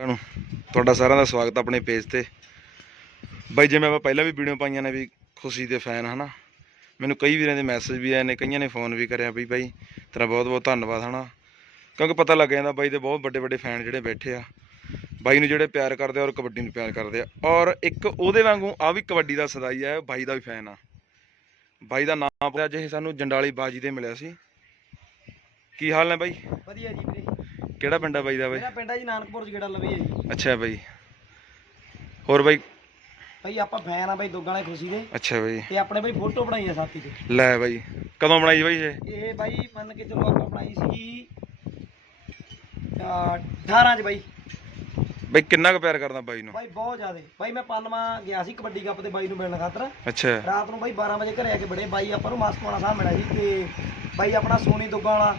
ਸਾਰਿਆਂ ਨੂੰ। ਤੁਹਾਡਾ ਸਾਰਿਆਂ ਦਾ ਸਵਾਗਤ ਆਪਣੇ ਪੇਜ ਤੇ। ਬਾਈ, ਜਿਵੇਂ ਆਪਾਂ ਪਹਿਲਾਂ ਵੀ ਵੀਡੀਓ ਪਾਈਆਂ ਨੇ ਵੀ ਖੁਸ਼ੀ ਦੇ ਫੈਨ ਹਨਾ? ਮੈਨੂੰ ਕਈ ਵੀਰਾਂ ਦੇ ਮੈਸੇਜ ਵੀ ਆਏ ਨੇ, ਕਈਆਂ ਨੇ ਫੋਨ ਵੀ ਕਰਿਆ ਵੀ ਬਾਈ, ਤੇਰਾ ਬਹੁਤ ਬਹੁਤ ਧੰਨਵਾਦ, ਹਨਾ? ਕਿਉਂਕਿ ਪਤਾ ਲੱਗ ਜਾਂਦਾ ਬਾਈ ਦੇ ਬਹੁਤ ਵੱਡੇ ਵੱਡੇ ਫੈਨ ਜਿਹੜੇ ਬੈਠੇ ਆ। ਬਾਈ ਨੂੰ ਜਿਹੜੇ ਪਿਆਰ ਕਰਦੇ ਆ ਔਰ ਕਬੱਡੀ ਨੂੰ ਪਿਆਰ ਕਰਦੇ ਆ। ਔਰ ਇੱਕ ਉਹਦੇ ਵਾਂਗੂ ਆ ਵੀ ਕਬੱਡੀ ਦਾ ਸਦਾਈ ਆ ਬਾਈ ਦਾ ਵੀ ਫੈਨ ਆ। ਬਾਈ ਦਾ ਨਾਮ ਪਤਾ ਜੇ ਸਾਨੂੰ ਜੰਡਾਲੀ ਬਾਜੀ ਤੇ ਮਿਲਿਆ ਸੀ। ਕੀ ਹਾਲ ਨੇ ਬਾਈ? ਵਧੀਆ ਜੀ ਵੀਰੇ ਕਿਹੜਾ ਪਿੰਡ ਆ ਬਾਈ ਦਾ ਬਾਈ? ਮੇਰਾ ਪਿੰਡ ਹੈ ਜੀ ਨਾਨਕਪੁਰ ਜਿਹੜਾ ਲਵੇ ਹੈ ਜੀ। ਅੱਛਾ ਬਾਈ। ਹੋਰ ਬਾਈ? ਭਾਈ ਆਪਾਂ ਫੈਨ ਆ ਬਾਈ ਦੋਗਾਂ ਵਾਲੇ ਖੁਸ਼ੀ ਦੇ। ਅੱਛਾ ਬਾਈ। ਤੇ ਆਪਣੇ ਬਾਈ ਫੋਟੋ ਬਣਾਈ ਆ ਸਾਥੀ ਤੇ। ਲੈ ਬਾਈ ਕਦੋਂ ਬਣਾਈ ਬਾਈ ਇਹ? ਇਹ ਬਾਈ ਮੰਨ ਕੇ ਚਲੋ ਆਪਾਂ ਬਣਾਈ ਸੀ 18 ਚ ਬਾਈ। ਬਾਈ ਕਿੰਨਾ ਕੁ ਪਿਆਰ ਕਰਦਾ ਬਾਈ ਨੂੰ? ਬਾਈ ਬਹੁਤ ਜ਼ਿਆਦੇ। ਬਾਈ ਮੈਂ ਪਾਲਮਾ ਗਿਆ ਸੀ ਕਬੱਡੀ ਕੱਪ ਤੇ ਬਾਈ ਨੂੰ ਮਿਲਣ ਖਾਤਰ। ਅੱਛਾ। ਰਾਤ ਨੂੰ ਬਾਈ 12 ਵਜੇ ਘਰੇ ਆ ਕੇ ਬੜੇ ਬਾਈ ਆਪਾਂ ਨੂੰ ਮਾਸਟਵਾਣਾ ਸਾਹਿਬ ਮਿਲਿਆ ਸੀ ਤੇ ਬਾਈ ਆਪਣਾ ਸੋਨੀ ਦੁੱਗਾ ਵਾਲਾ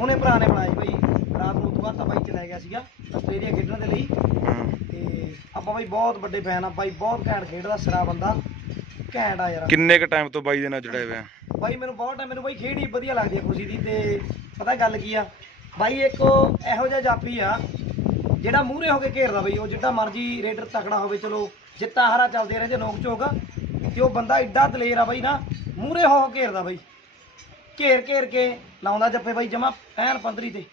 ਉਹਨੇ ਭਰਾ ਨੇ ਬਣਾਇਆ ਸੀ ਬਾਈ ਰਾਤ ਨੂੰ ਉਦੋਂ ਬਾਅਦ ਤਾਂ ਬਾਈ ਚਲਾ ਗਿਆ ਸੀਗਾ ਆਸਟ੍ਰੇਲੀਆ ਖੇਡਣ ਦੇ ਲਈ। ਤੇ ਆਪਾਂ ਬਾਈ ਬਹੁਤ ਵੱਡੇ ਫੈਨ ਆ ਬਾਈ ਬਹੁਤ ਘੈਂਟ ਖੇਡਦਾ ਸਿਰਾ ਬੰਦਾ। ਘੈਂਟ ਆ ਯਾਰ। ਕਿੰਨੇ ਕ ਟਾਈਮ ਤੋਂ ਬਾਈ ਦੇ ਨਾਲ ਜੁੜੇ ਹੋਏ ਆ ਬਾਈ ਮੈਨੂੰ ਬਹੁਤ ਟਾਈਮ ਮੈਨੂੰ ਬਾਈ ਖੇਡ ਹੀ ਵਧੀਆ ਲੱਗਦੀ ਹੈ ਖੁਸ਼ੀ ਦੀ ਤੇ ਪਤਾ ਗੱਲ ਕੀ ਆ? ਬਾਈ ਇੱਕ ਉਹ ਇਹੋ ਜਿਹਾ ਜਾਪੀ ਆ ਜਿਹੜਾ ਮੂਹਰੇ ਹੋ ਕੇ ਘੇਰਦਾ ਬਈ ਉਹ ਜਿੱਡਾ ਮਰਜ਼ੀ ਰੇਡਰ ਤਕੜਾ ਹੋਵੇ ਚਲੋ ਜਿੱਤਾ ਹਰਾ ਚੱਲਦੇ ਰਹਿੰਦੇ ਨੋਕ ਝੋਕ ਤੇ ਉਹ ਬੰਦਾ ਏਡਾ ਦਲੇਰ ਆ ਬਾਈ ਨਾ ਮੂਹਰੇ ਹੋ ਕੇ ਘੇਰਦਾ ਬਾਈ। ਘੇਰ ਘੇਰ ਕੇ ਲਾਉਂਦਾ ਜੱਫੇ ਬਾਈ ਜਮਾ ਐਨ ਪੰਦਰੀ ਤੇ।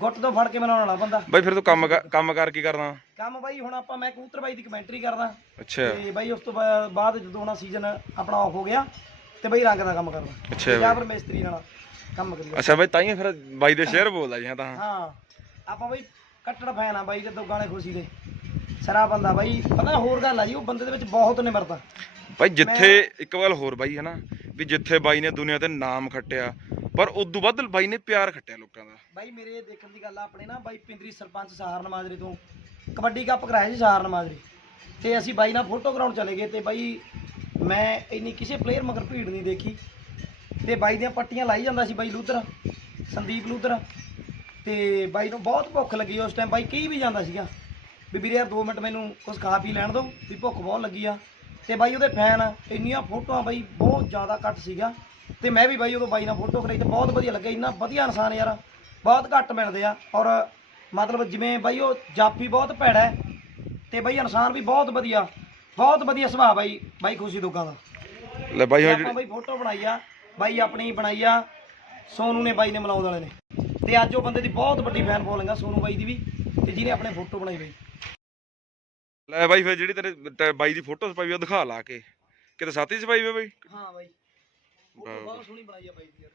ਗੁੱਟ ਤੋਂ ਫੜ ਕੇ ਮਨਾਉਣ ਵਾਲਾ ਬੰਦਾ। ਬਾਈ ਫਿਰ ਤੂੰ ਕੰਮ ਕਰ- ਕੰਮ ਕਰ ਕੀ ਕਰਦਾ? ਕੰਮ ਬਾਈ ਹੁਣ ਆਪਾਂ ਮੈਂ ਕਬੂਤਰ ਬਾਈ ਦੀ ਕਮੈਂਟਰੀ ਕਰਦਾ। ਅੱਛਾ। ਤੇ ਬਾਈ ਉਸ ਤੋਂ ਬਾ- ਬਾਅਦ ਜਦੋਂ ਹੁਣ ਸੀਜ਼ਨ ਆਪਣਾ ਆਫ ਹੋ ਗਿਆ ਤੇ ਬਾਈ ਰੰਗ ਦਾ ਕੰਮ ਕਰਦਾ। ਅੱਛਾ ਜਾਂ ਬਾਈ। ਫਿਰ ਮਿਸਤਰੀ ਨਾਲ ਕੰਮ ਕਰੀਦਾ ਅੱਛਾ ਬਾਈ ਤਾਈਂ ਫਿਰ ਬਾਈ ਦੇ ਸ਼ੇਅਰ ਬੋਲਦਾ ਜੀ ਹਾਂ ਤਾਂ। ਹਾਂ ਆਪਾਂ ਬਾਈ ਕੱਟੜ ਫੈਨ ਆ ਬਾਈ ਦੇ ਦੋਗਾਂ ਵਾਲੇ ਖੁਸ਼ੀ ਦੇ। ਸਰਾ ਬੰਦਾ ਬਾਈ ਪਤਾ ਹੋਰ ਗੱਲ ਆ ਜੀ ਉਹ ਬੰਦੇ ਦੇ ਵਿੱਚ ਬਹੁਤ ਨਿਮਰਤਾ। ਬਾਈ ਜਿੱਥੇ ਇੱਕ ਵਾਰ ਹੋਰ ਬਾਈ ਹੈ ਨਾ ਵੀ ਜਿੱਥੇ ਬਾਈ ਨੇ ਦੁਨੀਆ ਤੇ ਨਾਮ ਖੱਟਿਆ, ਪਰ ਉਦੋਂ ਵੱਧ ਬਾਈ ਨੇ ਪਿਆਰ ਖੱਟਿਆ ਲੋਕਾਂ ਦਾ। ਬਾਈ, ਮੇਰੇ ਦੇਖਣ ਦੀ ਗੱਲ ਆ, ਆਪਣੇ ਨਾ ਬਾਈ ਪਿੰਦਰੀ ਸਰਪੰਚ ਸਹਾਰਨ ਮਾਜਰੇ ਤੋਂ, ਕਬੱਡੀ ਕੱਪ ਕਰਾਇਆ ਸੀ ਸਹਾਰਨ ਮਾਜਰੇ ਤੇ ਅਸੀਂ ਬਾਈ ਨਾਲ ਫੋਟੋ ਗਰਾਊਂਡ ਚਲੇ ਗਏ ਤੇ ਬਾਈ ਮੈਂ ਇੰਨੀ ਕਿਸੇ ਪਲੇਅਰ ਮਗਰ ਭੀੜ ਨਹੀਂ ਦੇਖੀ, ਤੇ ਬਾਈ ਦੀਆਂ ਪੱਟੀਆਂ ਲਾਈ ਜਾਂਦਾ ਸੀ ਬਾਈ ਲੂਦਰ ਸੰਦੀਪ ਲੂਦਰ ਤੇ ਬਾਈ ਨੂੰ ਬਹੁਤ ਭੁੱਖ ਲੱਗੀ ਉਸ ਟਾਈਮ ਬਾਈ ਕਹੀ ਵੀ ਜਾਂਦਾ ਸੀਗਾ ਵੀ ਵੀਰੇ ਯਾਰ 2 ਮਿੰਟ ਮੈਨੂੰ ਕੁਝ ਖਾ ਪੀ ਲੈਣ ਦਿਓ, ਵੀ ਭੁੱਖ ਬਹੁਤ ਲੱਗੀ ਆ ਤੇ ਬਾਈ ਉਹਦੇ ਫੈਨ ਇੰਨੀਆਂ ਫੋਟੋਆਂ ਬਾਈ ਬਹੁਤ ਜ਼ਿਆਦਾ ਘੱਟ ਸੀਗਾ ਤੇ ਮੈਂ ਵੀ ਬਾਈ ਉਦੋਂ ਬਾਈ ਨਾਲ ਫੋਟੋ ਕਰਾਈ ਤੇ ਬਹੁਤ ਵਧੀਆ ਲੱਗਿਆ ਇੰਨਾ ਵਧੀਆ ਇਨਸਾਨ ਯਾਰ ਬਹੁਤ ਘੱਟ ਮਿਲਦੇ ਆ। ਔਰ ਮਤਲਬ ਜਿਵੇਂ ਬਾਈ ਉਹ ਜਾਪੀ ਬਹੁਤ ਭੈੜਾ ਹੈ ਤੇ ਬਾਈ ਇਨਸਾਨ ਵੀ ਬਹੁਤ ਵਧੀਆ ਬਹੁਤ ਵਧੀਆ ਸੁਭਾਅ ਬਾਈ ਬਾਈ ਖੁਸ਼ੀ ਦੁੱਗਾ ਦਾ। ਲੈ ਬਾਈ ਹੁਣ ਆਪਾਂ ਜਿਹੜੇ ਬਾਈ ਫੋਟੋ ਬਣਾਈ ਆ ਬਾਈ ਆਪਣੀ ਬਣਾਈ ਆ ਸੋਨੂ ਨੇ ਬਾਈ ਨੇ ਮਲਾਉਦ ਵਾਲੇ ਨੇ। ਤੇ ਅੱਜ ਉਹ ਬੰਦੇ ਦੀ ਬਹੁਤ ਵੱਡੀ ਫੈਨ ਫੋਲੋਇੰਗ ਆ ਸੋਨੂ ਬਾਈ ਦੀ ਵੀ ਤੇ ਜਿਹਨੇ ਆਪਣੇ ਫੋਟੋ ਬਣਾਈ ਬਾਈ। ਲੈ ਬਾਈ ਫਿਰ ਜਿਹੜੀ ਤੇਰੇ ਤੇ ਬਾਈ ਦੀ ਫੋਟੋ ਪਾਈ ਉਹ ਦਿਖਾ ਲਾ ਕੇ। ਕਿਤੇ ਸਾਥੀ ਚ ਪਾਈ ਹੋਈ ਬਾਈ? ਹਾਂ ਬਾਈ। ਫੋਟੋ ਬਹੁਤ ਸੋਹਣੀ ਬਣਾਈ ਆ ਬਾਈ ਦੀ ਯਾਰ।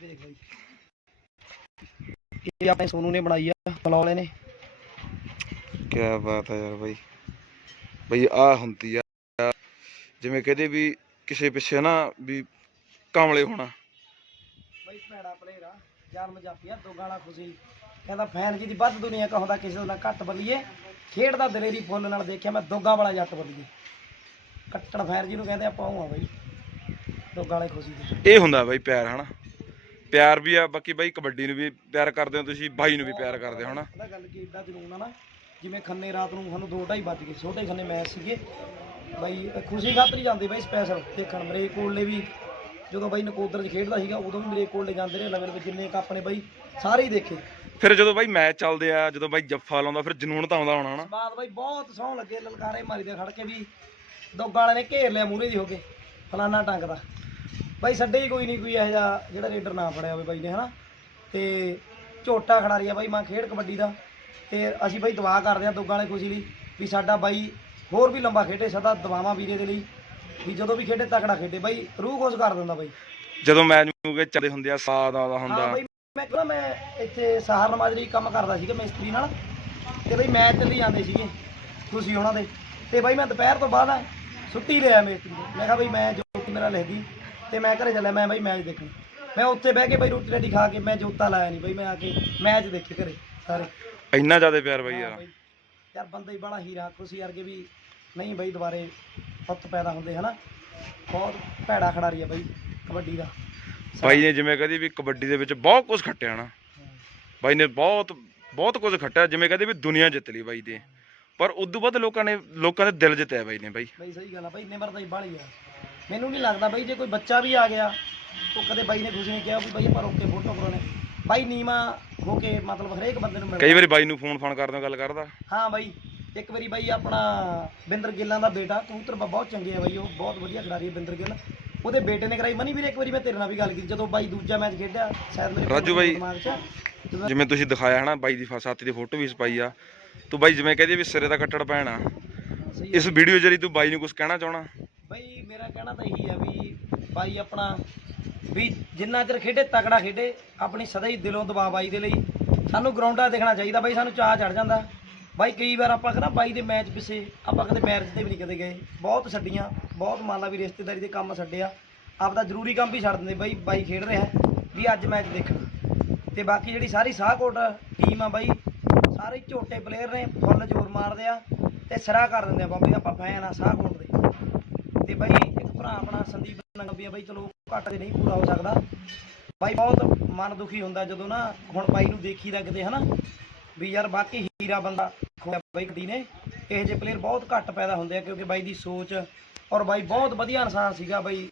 ਦੇਖ ਬਾਈ। ਇਹ ਆਪਣੇ ਸੋਨੂ ਨੇ ਬਣਾਈ ਆ ਵਾਲੇ ਨੇ। ਕੀ ਬਾਤ ਯਾਰ ਬਾਈ। ਬਈ ਆ ਹੁੰਦੀ ਆ ਜਿਵੇਂ ਕਹਦੇ ਵੀ ਕਿਸੇ ਪਿੱਛੇ ਨਾ ਵੀ ਕਾਮਲੇ ਹੋਣਾ। ਬਾਈ ਭੈੜਾ ਪਲੇਅਰ ਆ। ਜਨਮ ਜਾਪੀਆ ਦੋ ਗਾਲਾਂ ਖੁਸ਼ੀ। ਕਹਿੰਦਾ ਫੈਨ ਕੀ ਦੀ ਵੱਧ ਦੁਨੀਆ ਕਹੋਦਾ ਕਿਸੇ ਦਾ ਘੱਟ ਬੱਲੀਏ ਖੇਡਦਾ ਦਲੇਰੀ ਫੁੱਲ ਨਾਲ ਦੇਖਿਆ ਮੈਂ ਦੋਗਾ ਵਾਲਾ ਜੱਟ ਬੱਲੀਏ ਕੱਟੜ ਫੈਨ ਜਿਹਨੂੰ ਕਹਿੰਦੇ ਆਪਾਂ ਉਹ ਆ ਬਾਈ। ਦੋਗਾ ਵਾਲੇ ਖੁਸ਼ੀ ਦੇ। ਇਹ ਹੁੰਦਾ ਬਾਈ ਪਿਆਰ ਹਨਾ? ਪਿਆਰ ਵੀ ਆ ਬਾਕੀ ਬਾਈ ਕਬੱਡੀ ਨੂੰ ਵੀ ਪਿਆਰ ਕਰਦੇ ਹੋ ਤੁਸੀਂ ਬਾਈ ਨੂੰ ਵੀ ਪਿਆਰ ਕਰਦੇ ਹੋ ਹਨਾ? ਪਤਾ ਗੱਲ ਕੀ ਏਡਾ ਜਨੂਨ ਆ ਨਾ ਜਿਵੇਂ ਖੰਨੇ ਰਾਤ ਨੂੰ ਸਾਨੂੰ 2:30 ਵੱਜ ਗਏ ਛੋਟੇ ਖੰਨੇ ਮੈਚ ਸੀਗੇ। ਬਾਈ ਖੁਸ਼ੀ ਖਾਤਰ ਹੀ ਜਾਂਦੇ ਬਾਈ ਸਪੈਸ਼ਲ ਦੇਖਣ ਮੇਰੇ ਕੋਲੇ ਵੀ ਜਦੋਂ ਬਾਈ ਨਕੋਦਰ 'ਚ ਖੇਡਦਾ ਸੀਗਾ ਉਦੋਂ ਵੀ ਮੇਰੇ ਕੋਲੇ ਜਾਂਦੇ ਰਹੇ ਲਗਨ ਵਿੱਚ ਜਿੰਨੇ ਕੱਪ ਨੇ ਬਾਈ ਸਾਰੇ ਹੀ ਦੇਖੇ। ਫਿਰ ਜਦੋਂ ਬਾਈ ਮੈਚ ਚੱਲਦੇ ਆ ਜਦੋਂ ਬਾਈ ਜੱਫਾ ਲਾਉਂਦਾ ਫਿਰ ਜਨੂਨ ਤਾਂ ਆਉਂਦਾ ਹੋਣਾ ਹਨਾ? ਬਾਤ ਬਾਈ ਬਹੁਤ ਸੌਂ ਲੱਗੇ ਲਲਕਾਰੇ ਮਾਰੀਦੇ ਖੜ ਕੇ ਵੀ ਦੋਗਾਂ ਵਾਲੇ ਨੇ ਘੇਰ ਲਿਆ ਮੂਰੇ ਦੀ ਹੋ ਕੇ ਫਲਾਨਾ ਟੰਗ ਦਾ। ਬਾਈ ਛੱਡੇ ਹੀ ਕੋਈ ਨਹੀਂ ਕੋਈ ਇਹੋ ਜਿਹਾ ਜਿਹੜਾ ਰੇਡਰ ਨਾ ਫੜਿਆ ਹੋਵੇ ਬਾਈ ਨੇ ਹਨਾ? ਤੇ ਝੋਟਾ ਖਿਡਾਰੀ ਆ ਬਾਈ ਮਾਂ ਖੇਡ ਕਬੱਡੀ ਦਾ। ਤੇ ਅਸੀਂ ਬਾਈ ਦੁਆ ਕਰਦੇ ਆ ਦੋਗਾਂ ਵਾਲੇ ਖੁਸ਼ੀ ਲਈ ਵੀ ਸਾਡਾ ਬਾਈ ਹੋਰ ਵੀ ਲੰਬਾ ਖੇਡੇ ਸਦਾ ਦਵਾਵਾਂ ਵੀਰੇ ਦੇ ਲਈ। ਵੀ ਜਦੋਂ ਵੀ ਖੇਡੇ ਤਕੜਾ ਖੇਡੇ ਬਾਈ ਰੂਹ ਖੁਸ਼ ਕਰ ਦਿੰਦਾ ਬਾਈ। ਜਦੋਂ ਮੈਚ ਮੂਗੇ ਚੱਲਦੇ ਹੁੰਦੇ ਆ ਸਾਦ ਆਉਂਦਾ ਹਾਂ ਹੁੰਦਾ। ਬਈ ਮੈਂ ਕਹਿੰਦਾ ਮੈਂ ਇੱਥੇ ਸਹਾਰਨ ਮਾਜਰੀ ਕੰਮ ਕਰਦਾ ਸੀਗਾ ਮਿਸਤਰੀ ਨਾਲ ਤੇ ਬਈ ਮੈਚ ਚੱਲੀ ਜਾਂਦੇ ਸੀਗੇ ਖੁਸ਼ੀ ਉਹਨਾਂ ਦੇ। ਤੇ ਬਈ ਮੈਂ ਦੁਪਹਿਰ ਤੋਂ ਬਾਅਦ ਛੁੱਟੀ ਲਿਆ ਮਿਸਤਰੀ ਤੋਂ ਮੈਂ ਕਿਹਾ ਬਈ ਮੈਂ ਜੋ ਮੇਰਾ ਲਿਖਦੀ ਤੇ ਮੈਂ ਘਰੇ ਚੱਲਿਆ ਮੈਂ ਬਈ ਮੈਚ ਦੇਖਣ। ਮੈਂ ਉੱਥੇ ਬਹਿ ਕੇ ਬਈ ਰੋਟੀ ਰਾਟੀ ਖਾ ਕੇ ਮੈਂ ਜੋਤਾ ਲਾਇਆ ਨਹੀਂ ਬਈ ਮੈਂ ਆ ਕੇ ਮੈਚ ਦੇਖੇ ਘਰੇ ਸਾਰੇ। ਇੰਨਾ ਜ਼ਿਆਦਾ ਪਿਆਰ ਬਾਈ ਹਾਂ ਯਾਰ। ਬਈ। ਯਾਰ ਬੰਦਾ ਹੀ ਬੜਾ ਹੀਰਾ ਖੁਸ਼ੀ ਵਰਗੇ ਵੀ ਨਹੀਂ ਬਈ ਦੁਬਾਰੇ ਪੁੱਤ ਪੈਦਾ ਹੁੰਦੇ ਹਨਾ? ਬਹੁਤ ਭੈੜਾ ਖਿਡਾਰੀ ਆ ਬਈ ਕਬੱਡੀ ਦਾ। ਬਾਈ ਨੇ ਜਿਵੇਂ ਕਹਦੀ ਵੀ ਕਬੱਡੀ ਦੇ ਵਿੱਚ ਬਹੁਤ ਕੁਝ ਖੱਟਿਆ ਨਾ। ਬਾਈ ਨੇ ਬਹੁਤ ਬਹੁਤ ਕੁਝ ਖੱਟਿਆ ਜਿਵੇਂ ਕਹਦੇ ਵੀ ਦੁਨੀਆ ਜਿੱਤ ਲਈ ਬਾਈ ਦੇ। ਪਰ ਉਦੋਂ ਬਾਅਦ ਲੋਕਾਂ ਨੇ ਲੋਕਾਂ ਦੇ ਦਿਲ ਜਿੱਤਿਆ ਬਾਈ ਨੇ ਬਾਈ। ਬਈ ਸਹੀ ਗੱਲ ਆ ਬਈ ਨਿਮਰਤਾ ਹੀ ਬਾਹਲੀ ਆ। ਮੈਨੂੰ ਨਹੀਂ ਲੱਗਦਾ ਬਈ ਜੇ ਕੋਈ ਬੱਚਾ ਵੀ ਆ ਗਿਆ ਉਹ ਕਦੇ ਬਾਈ ਨੇ ਖੁਸ਼ੀ ਨੇ ਕਿਹਾ ਵੀ ਬਈ ਆਪਾਂ ਰੋਕ ਫੋਟੋ ਕਰਾਉਣੇ। ਬਾਈ ਨੀਮਾ ਹੋ ਕੇ ਮਤਲਬ ਹਰੇਕ ਬੰਦੇ ਨੂੰ ਕਈ ਮਿਲਦਾ ਵਾਰੀ ਬਾਈ ਨੂੰ ਫੋਨ ਫਾਨ ਕਰਦੇ ਗੱਲ ਕਰਦਾ। ਹਾਂ ਬਾਈ। ਇੱਕ ਵਾਰੀ ਬਾਈ ਆਪਣਾ ਬਿੰਦਰ ਗਿੱਲਾਂ ਦਾ ਬੇਟਾ ਕਬੂਤਰ ਬਹੁਤ ਚੰਗੇ ਆ ਬਾਈ ਉਹ ਬਹੁਤ ਵਧੀਆ ਖਿਡਾਰੀ ਹੈ ਬਿੰਦਰ ਗਿੱਲ। ਉਹਦੇ ਬੇਟੇ ਨੇ ਕਰਾਈ ਮਨੀ ਵੀਰੇ ਇੱਕ ਵਾਰੀ ਮੈਂ ਤੇਰੇ ਨਾਲ ਵੀ ਗੱਲ ਕੀਤੀ ਜਦੋਂ ਬਾਈ ਦੂਜਾ ਮੈਚ ਖੇਡਿਆ ਸ਼ਾਇਦ ਮੇਰੇ ਰਾਜੂ ਬਾਈ, ਜਿਵੇਂ ਤੁਸੀਂ ਦਿਖਾਇਆ ਹਨਾ ਬਾਈ ਦੀ ਸਾਥੀ ਦੀ ਫੋਟੋ ਵੀ ਪਾਈ ਆ। ਤੂੰ ਬਾਈ ਜਿਵੇਂ ਕਹਦੇ ਵੀ ਸਿਰੇ ਦਾ ਕੱਟੜ ਪੈਣਾ। ਇਸ ਵੀਡੀਓ ਜਰੀ ਤੂੰ ਬਾਈ ਨੂੰ ਕੁਝ ਕਹਿਣਾ ਚਾਹਣਾ? ਬਈ ਮੇਰਾ ਕਹਿਣਾ ਤਾਂ ਇਹੀ ਆ ਵੀ ਬਾਈ ਆਪਣਾ ਵੀ ਜਿੰਨਾ ਚਿਰ ਖੇਡੇ ਤਕੜਾ ਖੇਡੇ ਆਪਣੀ ਸਦਾ ਹੀ ਦਿਲੋਂ ਦਬਾਅ ਬਾਈ ਦੇ ਲਈ। ਸਾਨੂੰ ਗਰਾਊਂਡਾਂ ਦੇਖਣਾ ਚਾਹੀਦਾ ਬਾਈ ਸਾਨੂੰ ਚਾਹ ਚੜ ਜਾਂਦਾ। ਬਾਈ ਕਈ ਵਾਰ ਆਪਾਂ ਕਹਿੰਦਾ ਬਾਈ ਦੇ ਮੈਚ ਪਿੱਛੇ ਆਪਾਂ ਕਦੇ ਮੈਰਿਜ ਤੇ ਵੀ ਨਹੀਂ ਕਦੇ ਗਏ। ਬਹੁਤ ਛੱਡੀਆਂ, ਬਹੁਤ ਮੰਨ ਲਾ ਵੀ ਰਿਸ਼ਤੇਦਾਰੀ ਦੇ ਕੰਮ ਛੱਡਿਆ। ਆਪਦਾ ਜ਼ਰੂਰੀ ਕੰਮ ਵੀ ਛੱਡ ਦਿੰਦੇ ਬਾਈ ਬਾਈ ਖੇਡ ਰਿਹਾ ਵੀ ਅੱਜ ਮੈਚ ਦੇਖਣਾ। ਤੇ ਬਾਕੀ ਜਿਹੜੀ ਸਾਰੀ ਸਾਹਕੋਟ ਟੀਮ ਆ ਬਾਈ, ਸਾਰੇ ਝੋਟੇ ਪਲੇਅਰ ਨੇ, ਫੁੱਲ ਜ਼ੋਰ ਮਾਰਦੇ ਆ ਤੇ ਸਿਰਾ ਕਰ ਦਿੰਦੇ ਆ ਬਾਬੇ, ਆਪਾਂ ਫੈਨ ਆ ਸਾਹਕੋਟ ਦੇ। ਤੇ ਬਾਈ ਇੱਕ ਭਰਾ ਆਪਣਾ ਸੰਦੀਪ ਨੰਗਬੀਆ ਬਾਈ, ਚਲੋ ਘੱਟ ਤੇ ਨਹੀਂ ਪੂਰਾ ਹੋ ਸਕਦਾ। ਬਾਈ ਬਹੁਤ ਮਨ ਦੁਖੀ ਹੁੰਦਾ ਜਦੋਂ ਨਾ ਹੁਣ ਬਾਈ ਨੂੰ ਦੇਖੀਦਾ ਕਿਤੇ, ਹਨਾ? ਵੀ ਯਾਰ ਬਾਕੀ ਹੀਰਾ ਬੰਦਾ ਖੋਇਆ ਬਾਈ ਕਦੀ ਨੇ। ਇਹੋ ਜਿਹੇ ਪਲੇਅਰ ਬਹੁਤ ਘੱਟ ਪੈਦਾ ਹੁੰਦੇ ਆ ਕਿਉਂਕਿ ਬਾਈ ਦੀ ਸੋਚ ਔਰ ਬਾਈ ਬਹੁਤ ਵਧੀਆ ਇਨਸਾਨ ਸੀਗਾ ਬਾਈ।